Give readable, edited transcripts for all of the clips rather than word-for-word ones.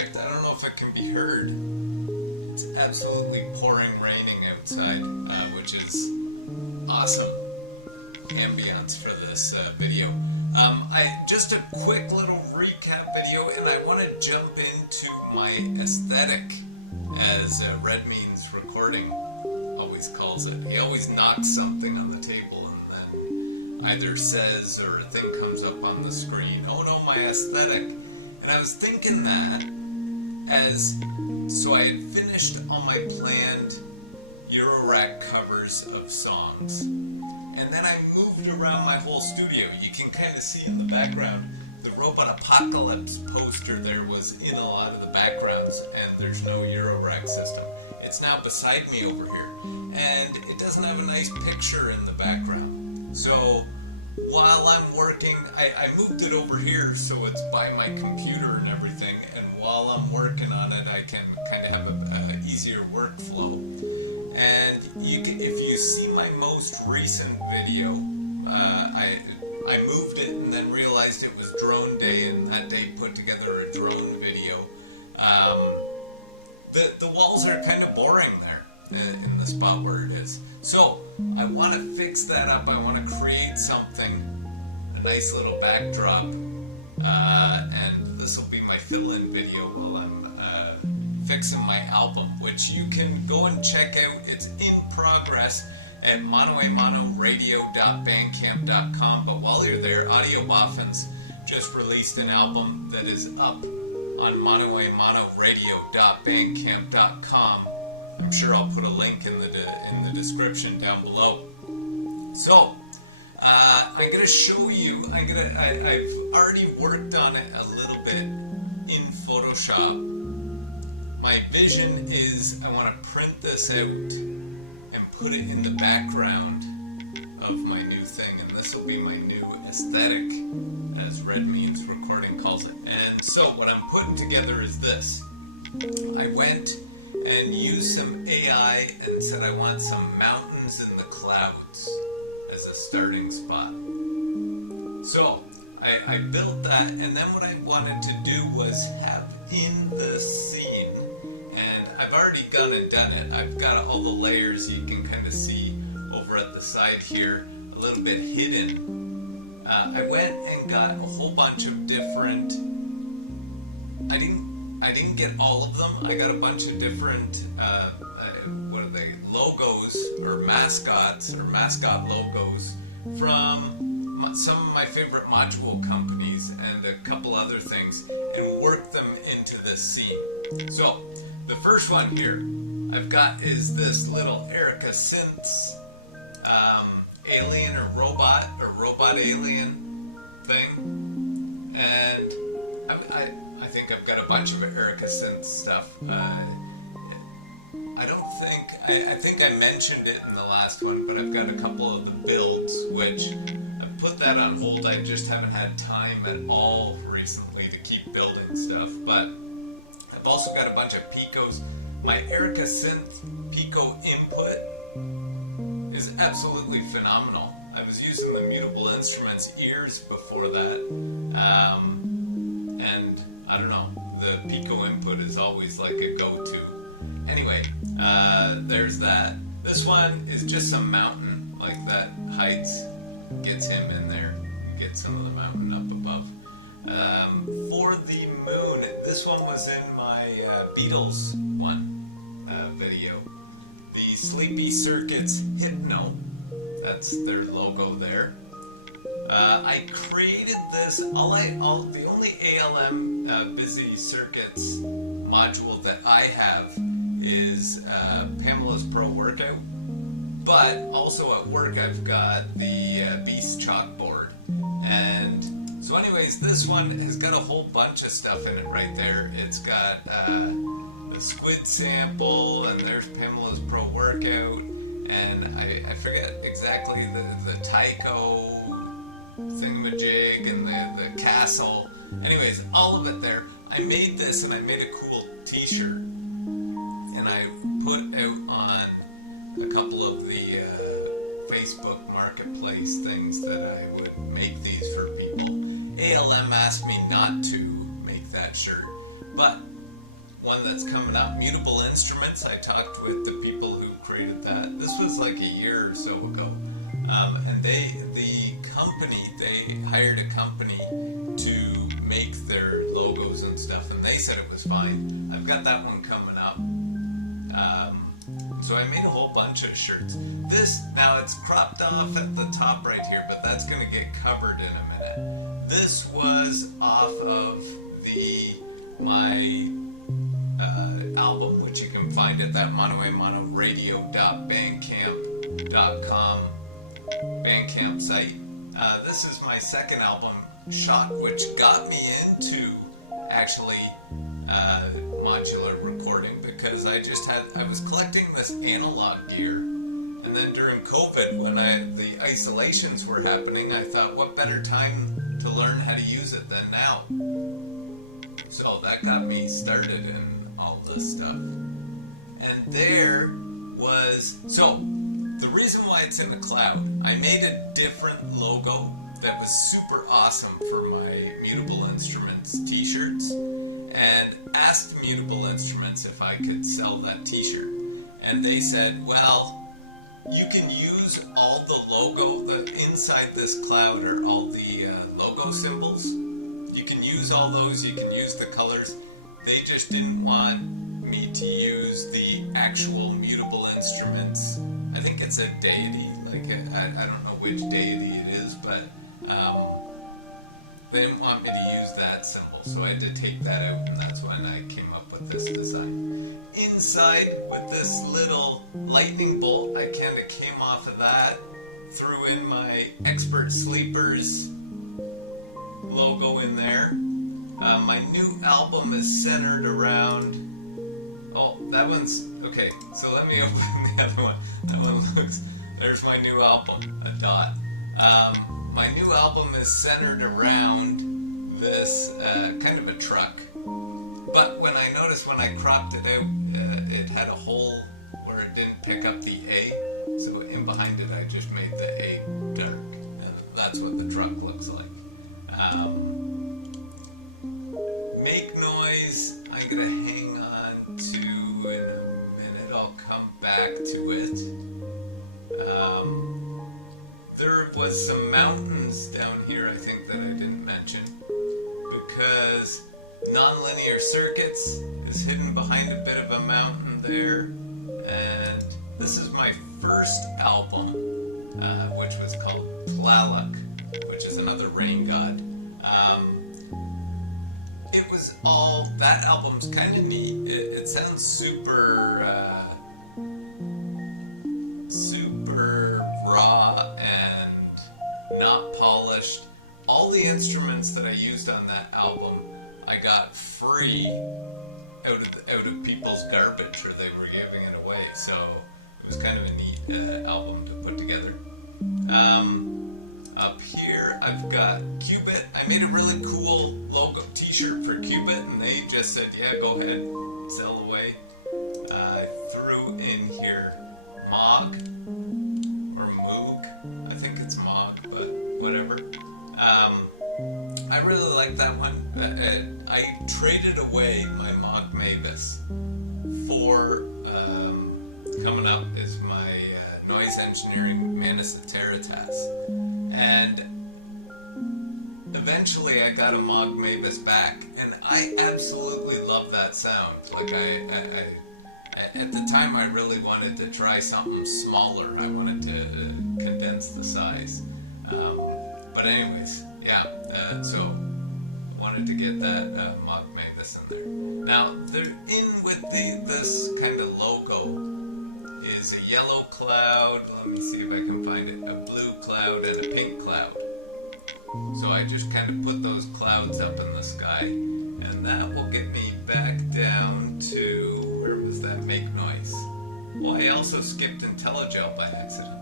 perfect. I don't know if it can be heard. It's absolutely pouring raining outside, which is awesome ambience for this video. Just a quick little recap video, and I want to jump into my aesthetic, as Red Means Recording always calls it. He always knocks something on the table and then either says or a thing comes up on the screen, "Oh no, my aesthetic." And I was thinking that so I had finished all my planned Eurorack covers of songs. And then I moved around my whole studio. You can kind of see in the background, the Robot Apocalypse poster there was in a lot of the backgrounds, and there's no Eurorack system. It's now beside me over here, and it doesn't have a nice picture in the background. So while I'm working, I moved it over here so it's by my computer and everything, and while I'm working on it, I can kind of have an easier workflow. And if you see my most recent video, I moved it and then realized it was drone day, and that day put together a drone video. The walls are kind of boring there in the spot where it is. So I want to fix that up. I want to create something, a nice little backdrop, and this will be my fill-in video while I'm fixing my album, which you can go and check out. It's in progress at monoamanoradio.bandcamp.com. But while you're there, Audio Boffins just released an album that is up on monoamanoradio.bandcamp.com. I'm sure I'll put a link in the description down below. So I'm gonna show you. I've already worked on it a little bit in Photoshop. My vision is I want to print this out and put it in the background of my new thing, and this will be my new aesthetic, as Red Means Recording calls it. And so what I'm putting together is this. I went and used some AI and said I want some mountains in the clouds as a starting spot. So I built that, and then what I wanted to do was have in the scene, and I've already gone and done it. I've got all the layers you can kind of see over at the side here, a little bit hidden. I went and got a whole bunch of different. I didn't get all of them. I got a bunch of different. What are they? Logos or mascots or mascot logos from some of my favorite module companies and a couple other things, and worked them into this scene. So the first one here I've got is this little Erica Synths alien or robot alien thing, and I think I've got a bunch of Erica Synths stuff. I think I mentioned it in the last one, but I've got a couple of the builds which I've put that on hold. I just haven't had time at all recently to keep building stuff, but I've also got a bunch of Picos. My Erica Synth Pico input is absolutely phenomenal. I was using the Mutable Instruments ears before that, and I don't know, the Pico input is always like a go-to. Anyway, there's that. This one is just some mountain, like that heights gets him in there. Get some of the mountain up above. For the moon, this one was in my Beatles one video. The Sleepy Circuits Hypno, that's their logo there. I created this, the only ALM Busy Circuits module that I have is Pamela's Pro Workout, but also at work I've got the Beast chalkboard. And so anyways, this one has got a whole bunch of stuff in it right there. It's got the squid sample, and there's Pamela's Pro Workout, and I forget exactly the Tycho thingamajig and the castle. Anyways, all of it there. I made this, and I made a cool t-shirt, and I put out on a couple of the Facebook marketplace things that I would make these for people. ALM asked me not to make that shirt, but one that's coming up, Mutable Instruments. I talked with the people who created that. This was like a year or so ago. And they hired a company to make their logos and stuff, and they said it was fine. I've got that one coming up. So I made a whole bunch of shirts. This, now it's cropped off at the top right here, but that's going to get covered in a minute. This was off of my album, which you can find at that monoradio.bandcamp.com Bandcamp site. This is my second album, Shot, which got me into actually modular recording, because I was collecting this analog gear, and then during COVID, when the isolations were happening, I thought, what better time to learn how to use it than now? So that got me started in all this stuff. And there was, so the reason why it's in the cloud, I made a different logo that was super awesome for my Mutable Instruments t-shirts, and asked Mutable Instruments if I could sell that t-shirt. And they said, well, you can use all the logo, inside this cloud are all the logo symbols. You can use all those, you can use the colors. They just didn't want me to use the actual Mutable Instruments. I think it's a deity, like I don't know which deity it is, but they didn't want me to use that symbol, so I had to take that out, and that's when I came up with this design. Inside, with this little lightning bolt, I kind of came off of that, threw in my Expert Sleepers logo in there. My new album is centered around, oh, that one's, okay, so let me open the other one. That one looks, there's my new album, a dot. My new album is centered around this kind of a truck. But when I noticed when I cropped it out, it had a hole where it didn't pick up the A. So in behind it, I just made the A dark. And that's what the truck looks like. Make noise, I'm going to hang on to in a minute. I'll come back to it. There was some mountains down here, I think, that I didn't mention, because Nonlinear Circuits is hidden behind a bit of a mountain there, and this is my first album, which was called Tlaloc, which is another rain god. It was all, that album's kind of neat. It sounds super raw and not polished. All the instruments that I used on that album I got free out of people's garbage, or they were giving it away, so it was kind of a neat album to put together. Up here I've got Qubit. I made a really cool logo t-shirt for Qubit, and they just said, yeah, go ahead, sell away. I threw in here Mog, or Moog, I think it's Mog, but whatever. I really like that one. I traded away my Mog Mavis for, coming up is my noise engineering Manasateratas. And eventually I got a Mog Mavis back, and I absolutely love that sound. Like I at the time I really wanted to try something smaller. I wanted to condense the size. But anyways, yeah, so I wanted to get that Mog Mavis in there. Now, in with this kind of logo is a yellow cloud, let me see if I can find it, a blue cloud and a pink cloud. So I just kind of put those clouds up in the sky, and that will get me back down to, where was that Make Noise? Well, I also skipped IntelliGel by accident.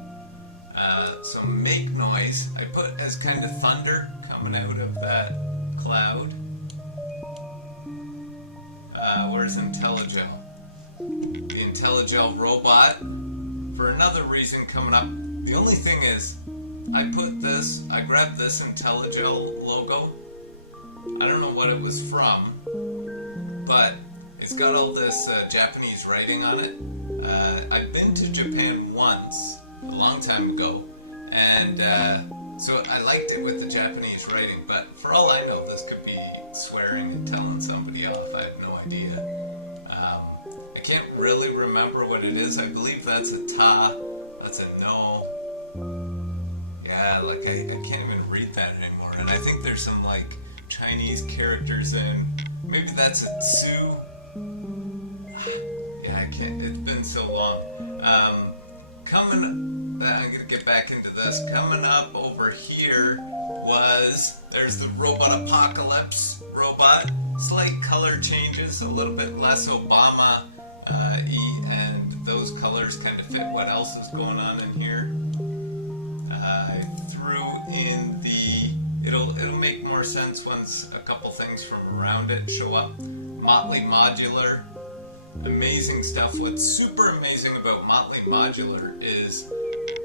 So Make Noise, I put as kind of thunder coming out of that cloud. Where's IntelliGel? The IntelliGel robot, for another reason coming up. The only thing is, I grabbed this IntelliGel logo. I don't know what it was from, but It's got all this Japanese writing on it. I've been to Japan once, a long time ago, and so I liked it with the Japanese writing, but for all I know, this could be swearing and telling somebody off. I have no idea. I can't really remember what it is. I believe that's a ta, that's a no. Yeah, like I can't even read that anymore, and I think there's some like Chinese characters in. Maybe that's a tsu. Yeah, I can't. It's been so long. I'm gonna get back into this. Coming up over here there's the Robot Apocalypse robot. Slight color changes, a little bit less Obama-y, and those colors kind of fit what else is going on in here. I threw in it'll make more sense once a couple things from around it show up. Motley Modular. Amazing stuff. What's super amazing about Motley Modular is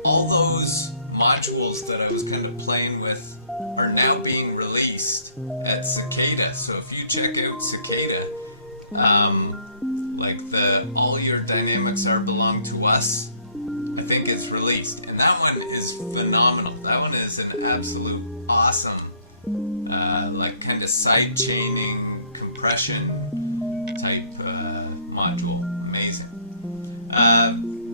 all those modules that I was kind of playing with are now being released at Cicada. So if you check out Cicada, like All Your Dynamics Are Belong to Us, I think it's released. And that one is phenomenal. That one is an absolute awesome, like kind of side chaining compression type module. Amazing.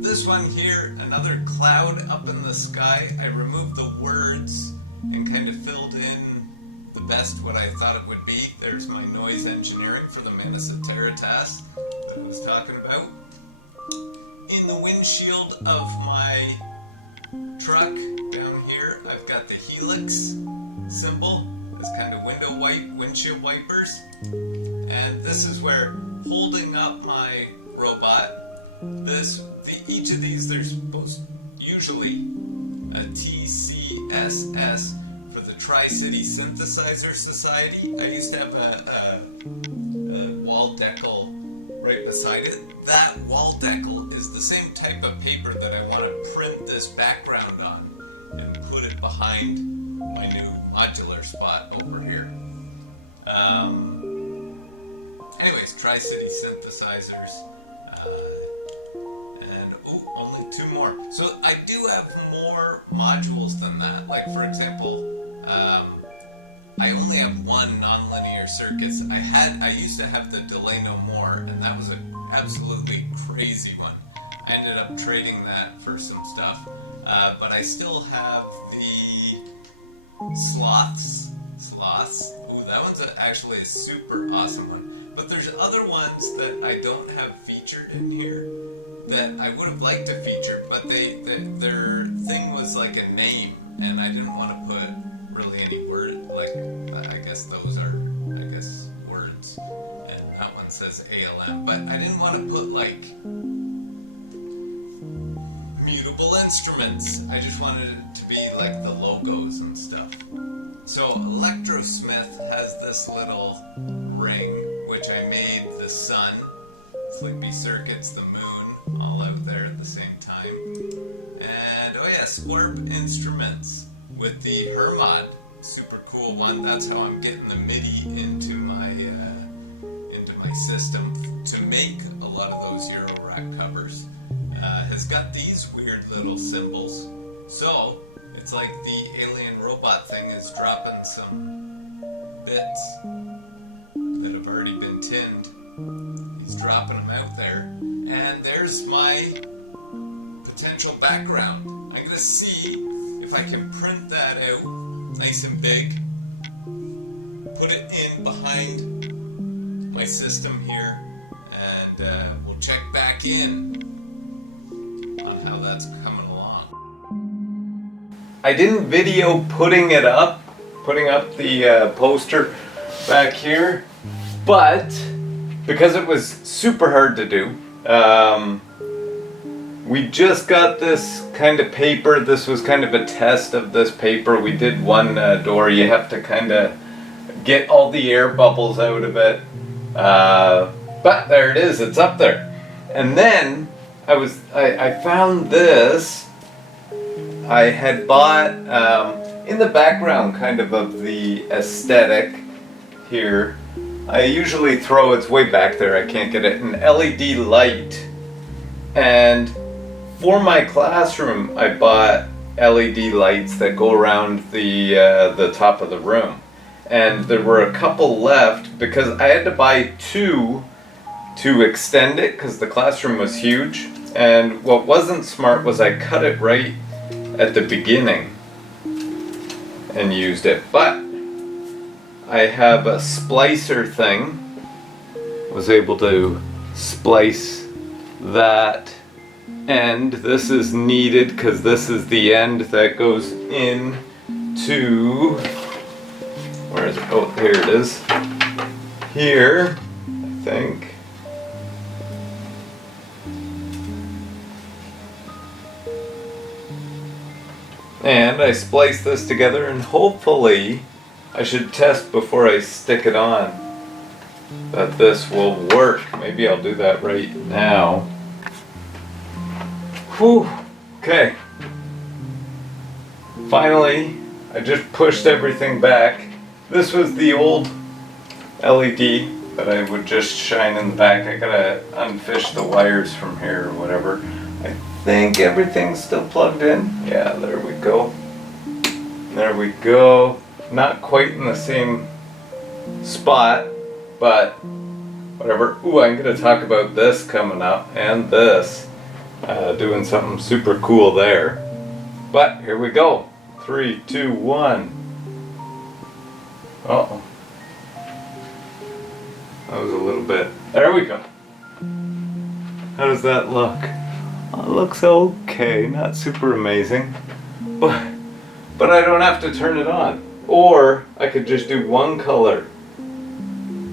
This one here, another cloud up in the sky. I removed the words and kind of filled in the best what I thought it would be. There's my noise engineering for the Manus of Terratas that I was talking about. In the windshield of my truck down here, I've got the Helix symbol. It's kind of windshield wipers. And this is where, holding up my robot, each of these, there's usually a TCSS for the Tri-City Synthesizer Society. I used to have a wall decal right beside it. That wall decal is the same type of paper that I want to print this background on and put it behind my new modular spot over here. Anyways, Tri-City Synthesizers, and only 2 more. So I do have more modules than that. Like, for example, I only have one nonlinear circuits. I used to have the Delay No More, and that was an absolutely crazy one. I ended up trading that for some stuff, but I still have the sloths. Ooh, that one's actually a super awesome one. But there's other ones that I don't have featured in here that I would have liked to feature, but their thing was like a name, and I didn't want to put really any word, like, I guess those are, words, and that one says ALM, but I didn't want to put, like, mutable instruments. I just wanted it to be, like, the logos and stuff. So Electrosmith has this little ring, which I made the sun, Sleepy Circuits, the moon, all out there at the same time. And, oh yeah, Squirp Instruments with the Hermod, super cool one. That's how I'm getting the MIDI into my system to make a lot of those Euro Rack covers. Has got these weird little symbols. So, it's like the alien robot thing is dropping some bits that have already been tinned. He's dropping them out there. And there's my potential background. I'm going to see if I can print that out nice and big, put it in behind my system here, and we'll check back in on how that's coming along. I didn't video putting up the poster back here, but because it was super hard to do, we just got this kind of paper. This was kind of a test of this paper. We did one door. You have to kind of get all the air bubbles out of it. But there it is. It's up there. And then I found this. I had bought in the background kind of the aesthetic here. I usually throw, it's way back there, I can't get it, an LED light. And for my classroom, I bought LED lights that go around the top of the room. And there were a couple left because I had to buy two to extend it because the classroom was huge. And what wasn't smart was I cut it right at the beginning and used it. But I have a splicer thing. Was able to splice that end. This is needed because this is the end that goes in to, where is it? Oh, here it is. Here, I think. And I splice this together, and hopefully I should test before I stick it on that this will work. Maybe I'll do that right now. Whew. Okay. Finally, I just pushed everything back. This was the old LED that I would just shine in the back. I gotta unfish the wires from here or whatever. I think everything's still plugged in. Yeah, there we go. There we go. Not quite in the same spot, but whatever. Ooh, I'm gonna talk about this coming up and this. Doing something super cool there. But here we go. 3, 2, 1. Uh-oh. That was a little bit. There we go. How does that look? Oh, it looks okay. Not super amazing. But I don't have to turn it on. Or I could just do one color.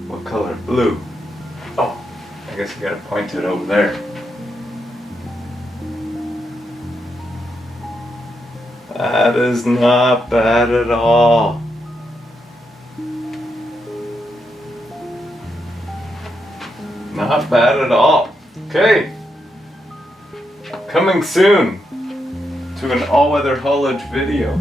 What color? Blue. Oh, I guess I gotta point it over there. That is not bad at all. Not bad at all. Okay. Coming soon to an all-weather haulage video.